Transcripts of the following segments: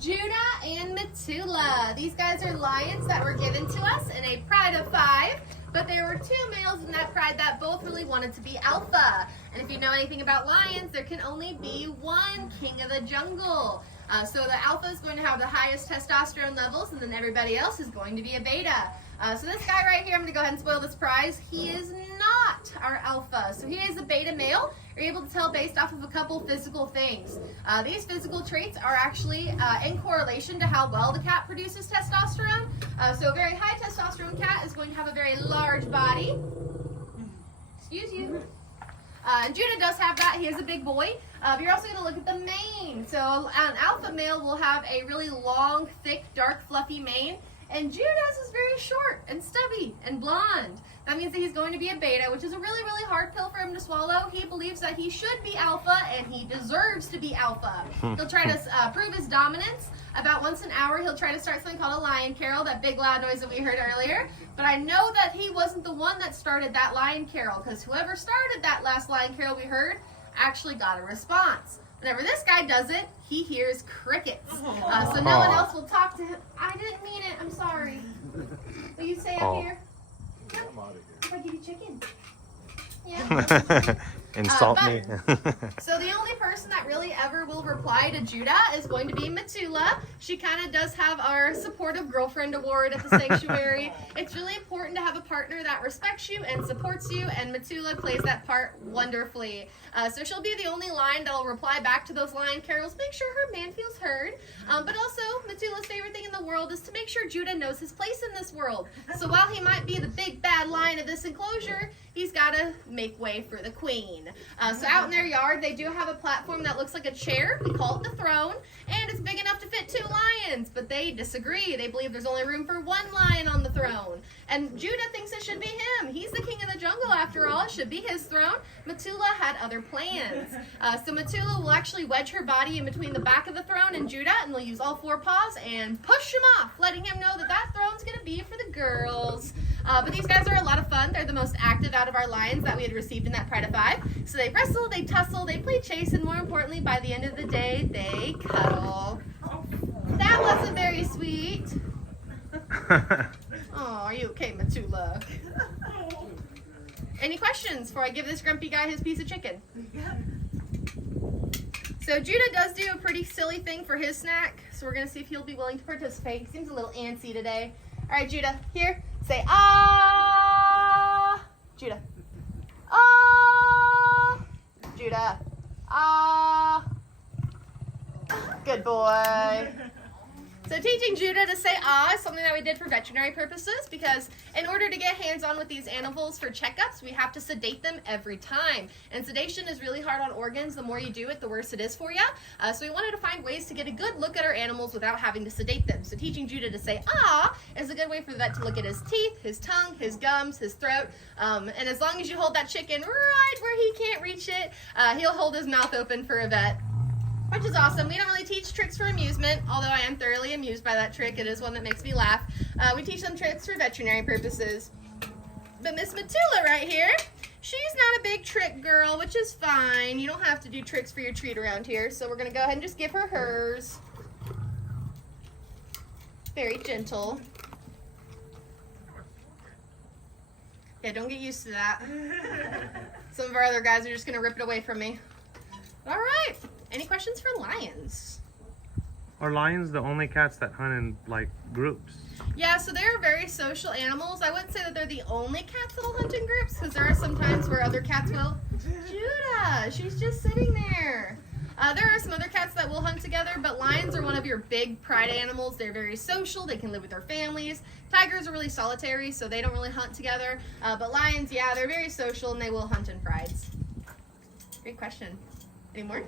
Judah and Metula. These guys are lions that were given to us in a pride of 5, but there were 2 males in that pride that both really wanted to be alpha. And if you know anything about lions, there can only be one king of the jungle. So the alpha is going to have the highest testosterone levels, and then everybody else is going to be a beta. So this guy right here, I'm going to go ahead and spoil this prize. He is not our alpha. So he is a beta male. You're able to tell based off of a couple physical things. These physical traits are actually in correlation to how well the cat produces testosterone. So a very high testosterone cat is going to have a very large body. Excuse you. And Judah does have that. He is a big boy. But you're also going to look at the mane. So an alpha male will have a really long, thick, dark, fluffy mane. And Judah's is very short and stubby and blonde. That means that he's going to be a beta, which is a really, really hard pill for him to swallow. He believes that he should be alpha, and he deserves to be alpha. He'll try to prove his dominance. About once an hour, he'll try to start something called a lion carol, that big loud noise that we heard earlier. But I know that he wasn't the one that started that lion carol, because whoever started that last lion carol we heard actually got a response. Whenever this guy does it, he hears crickets. So no one else will talk to him. I didn't mean it. I'm sorry. Will you stay up here? I'm out of here. If I give you chicken. Yeah. Insult me. So the only person that really ever will reply to Judah is going to be Metula. She kind of does have our supportive girlfriend award at the sanctuary. It's really important to have a partner that respects you and supports you, and Metula plays that part wonderfully. So she'll be the only lion that will reply back to those lion carols, make sure her man feels heard. But also, Metula's favorite thing in the world is to make sure Judah knows his place in this world. So while he might be the big bad lion of this enclosure, he's got to make way for the queen. So out in their yard, they do have a platform that looks like a chair. We call it the throne, and it's big enough to fit 2 lions, but they disagree. They believe there's only room for 1 lion on the throne, and Judah thinks it should be him. He's the king of the jungle after all. It should be his throne. Metula had other plans. So Metula will actually wedge her body in between the back of the throne and Judah, and they'll use all 4 paws and push him off, letting him know that that throne's going to be for the girls. But these guys are a lot of fun. They're the most active out of our lions that we had received in that Pride of 5. So they wrestle, they tussle, they play chase, and more importantly, by the end of the day, they cuddle. That wasn't very sweet. Oh, are you okay, Metula? Any questions before I give this grumpy guy his piece of chicken? So Judah does do a pretty silly thing for his snack, so we're going to see if he'll be willing to participate. He seems a little antsy today. All right, Judah, here. Say, ah! Judah. Ah! Judah. Ah! Good boy. So teaching Judah to say ah is something that we did for veterinary purposes, because in order to get hands-on with these animals for checkups, we have to sedate them every time. And sedation is really hard on organs. The more you do it, the worse it is for you. So we wanted to find ways to get a good look at our animals without having to sedate them. So teaching Judah to say ah is a good way for the vet to look at his teeth, his tongue, his gums, his throat. And as long as you hold that chicken right where he can't reach it, he'll hold his mouth open for a vet. Which is awesome. We don't really teach tricks for amusement, although I am thoroughly amused by that trick. It is one that makes me laugh. We teach them tricks for veterinary purposes. But Miss Metula right here, she's not a big trick girl, which is fine. You don't have to do tricks for your treat around here, so we're going to go ahead and just give her hers. Very gentle. Yeah, don't get used to that. Some of our other guys are just going to rip it away from me. All right. Any questions for lions? Are lions the only cats that hunt in like groups? Yeah, so they're very social animals. I wouldn't say that they're the only cats that'll hunt in groups, because there are some times where other cats will. Judah, she's just sitting there. There are some other cats that will hunt together, but lions are one of your big pride animals. They're very social. They can live with their families. Tigers are really solitary, so they don't really hunt together. But lions, yeah, they're very social, and they will hunt in prides. Great question. Any more?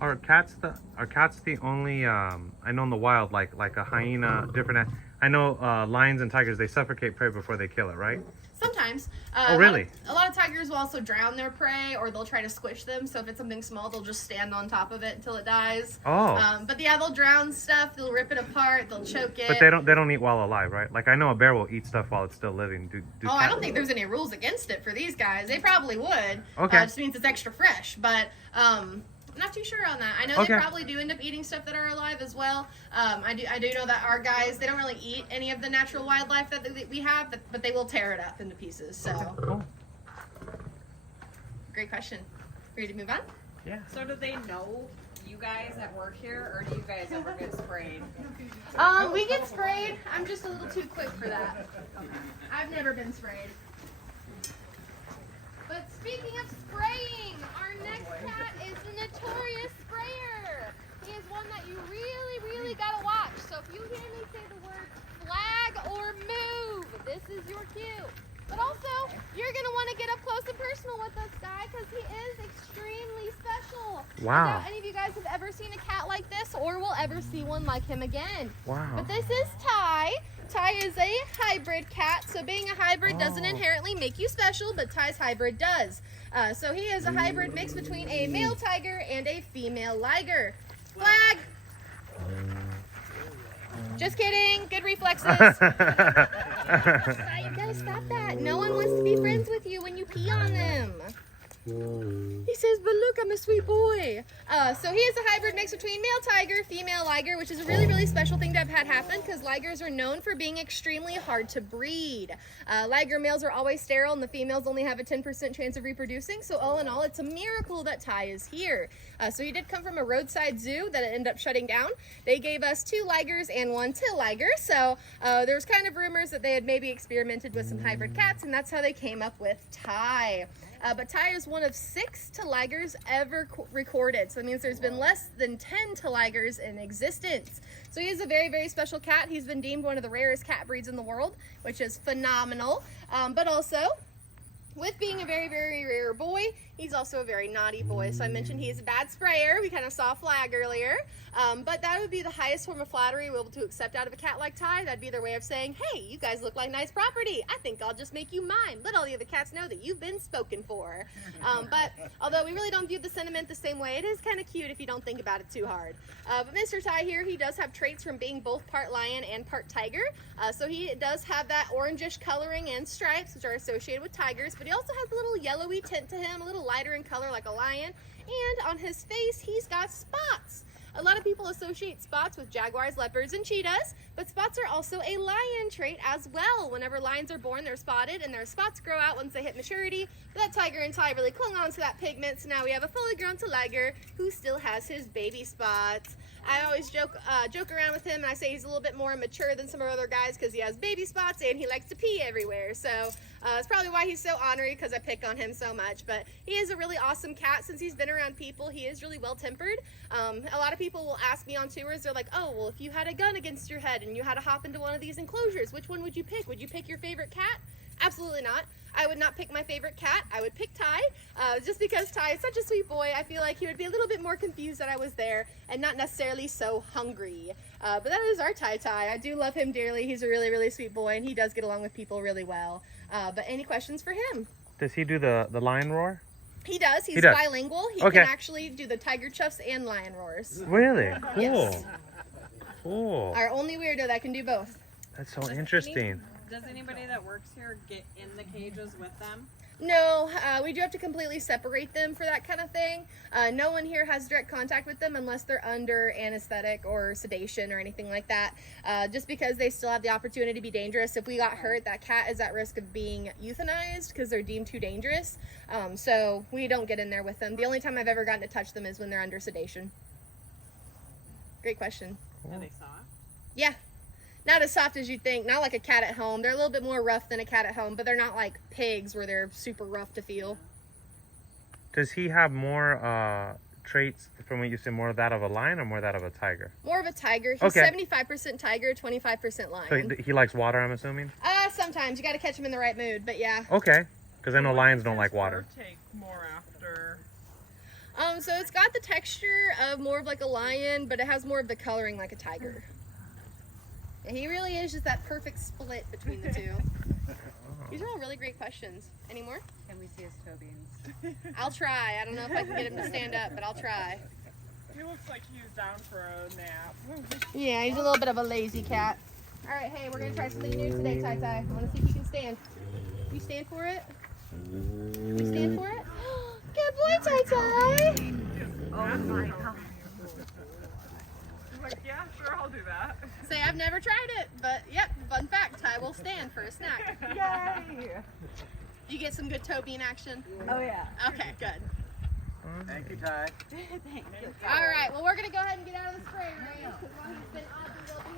Are cats the only I know in the wild, like a hyena, different? I know lions and tigers, they suffocate prey before they kill it, right? Sometimes. Oh, really? A lot of tigers will also drown their prey, or they'll try to squish them. So if it's something small, they'll just stand on top of it until it dies. Oh. But yeah, they'll drown stuff. They'll rip it apart. They'll choke it. But they don't eat while alive, right? Like I know a bear will eat stuff while it's still living. I don't think there's any rules against it for these guys. They probably would. Okay. It just means it's extra fresh. But I'm not too sure on that. I know Okay. they probably do end up eating stuff that are alive as well. I do know that our guys, they don't really eat any of the natural wildlife that we have, but they will tear it up into pieces. So, Cool. great question. Ready to move on? Yeah. So do they know you guys that work here, or do you guys ever get sprayed? We get sprayed. I'm just a little too quick for that. I've never been sprayed. But speaking of spraying, our next cat is the notorious sprayer. He is one that you really gotta watch. So if you hear me say the word flag or move, this is your cue. But also, you're gonna want to get up close and personal with this guy because he is extremely special. Wow. I doubt any of you guys have ever seen a cat like this or will ever see one like him again. Wow. But this is Ty. Ty is a hybrid cat, so being a hybrid doesn't inherently make you special, but Ty's hybrid does. So he is a hybrid mix between a male tiger and a female liger. Flag! Just kidding. Good reflexes. You gotta stop that. No one wants to be friends with you when you pee on them. He says, but look, I'm a sweet boy. So he is a hybrid mix between male tiger, female liger, which is a really special thing to have had happen because ligers are known for being extremely hard to breed. Liger males are always sterile and the females only have a 10% chance of reproducing. So all in all, it's a miracle that Ty is here. So he did come from a roadside zoo that ended up shutting down. They gave us 2 ligers and 1 till liger. So there's kind of rumors that they had maybe experimented with some hybrid cats, and that's how they came up with Ty. But Ty is one of 6 Teligers ever recorded. So that means there's been less than 10 Teligers in existence. So he is a very special cat. He's been deemed one of the rarest cat breeds in the world, which is phenomenal. But also, with being a very rare boy, he's also a very naughty boy. So I mentioned he's a bad sprayer. We kind of saw Flag earlier. But that would be the highest form of flattery we're able to accept out of a cat like Ty. That'd be their way of saying, hey, you guys look like nice property. I think I'll just make you mine. Let all the other cats know that you've been spoken for. But although we really don't view the sentiment the same way, it is kind of cute if you don't think about it too hard. But Mr. Ty here, he does have traits from being both part lion and part tiger. So he does have that orangish coloring and stripes, which are associated with tigers, but he also has a little yellowy tint to him, a little lighter in color like a lion. And on his face, he's got spots. A lot of people associate spots with jaguars, leopards, and cheetahs, but spots are also a lion trait as well. Whenever lions are born, they're spotted, and their spots grow out once they hit maturity. But that tiger and Ty really clung on to that pigment, so now we have a fully grown Liger who still has his baby spots. I always joke around with him, and I say he's a little bit more mature than some of our other guys because he has baby spots and he likes to pee everywhere. So it's probably why he's so ornery, because I pick on him so much. But he is a really awesome cat. Since he's been around people, he is really well-tempered. A lot of people will ask me on tours, they're like, oh, well, if you had a gun against your head and you had to hop into one of these enclosures, which one would you pick? Would you pick your favorite cat? Absolutely not. I would not pick my favorite cat. I would pick Ty, just because Ty is such a sweet boy. I feel like he would be a little bit more confused that I was there and not necessarily so hungry. But that is our Ty. I do love him dearly. He's a really sweet boy, and he does get along with people really well. But any questions for him? Does he do the lion roar? He does. He's does. bilingual. He Okay. can actually do the tiger chuffs and lion roars. Really? Cool. Yes. Cool. Our only weirdo that can do both. That's so interesting. Does anybody that works here get in the cages with them? No, we do have to completely separate them for that kind of thing. No one here has direct contact with them unless they're under anesthetic or sedation or anything like that, just because they still have the opportunity to be dangerous. If we got hurt, that cat is at risk of being euthanized because they're deemed too dangerous. So we don't get in there with them. The only time I've ever gotten to touch them is when they're under sedation. Great question. Are they soft? Yeah. Not as soft as you'd think, not like a cat at home. They're a little bit more rough than a cat at home, but they're not like pigs where they're super rough to feel. Does he have more traits from what you say, more of that of a lion or more that of a tiger? More of a tiger. He's Okay. 75% tiger, 25% lion. So he likes water, I'm assuming? Sometimes. You got to catch him in the right mood, but yeah. Okay. Because I know lions don't like water. Take more after. So it's got the texture of more of like a lion, but it has more of the coloring like a tiger. Yeah, he really is just that perfect split between the two. These are all really great questions. Any more? Can we see his toe beans? I'll try. I don't know if I can get him to stand up, but I'll try. He looks like he's down for a nap. Yeah, he's a little bit of a lazy cat. All right, hey, we're going to try something new today, Ty. I want to see if you can stand. You stand for it? You stand for it? Good boy, Ty. my god. He's like, yeah, sure, I'll do that. Say, I've never tried it, but yep, fun fact, Ty will stand for a snack. Yay! You get some good toe bean action? Oh yeah. Okay, good. Thank you, Ty. Thank you. All right, well, we're going to go ahead and get out of the spray range because while he's been Aussie, they'll be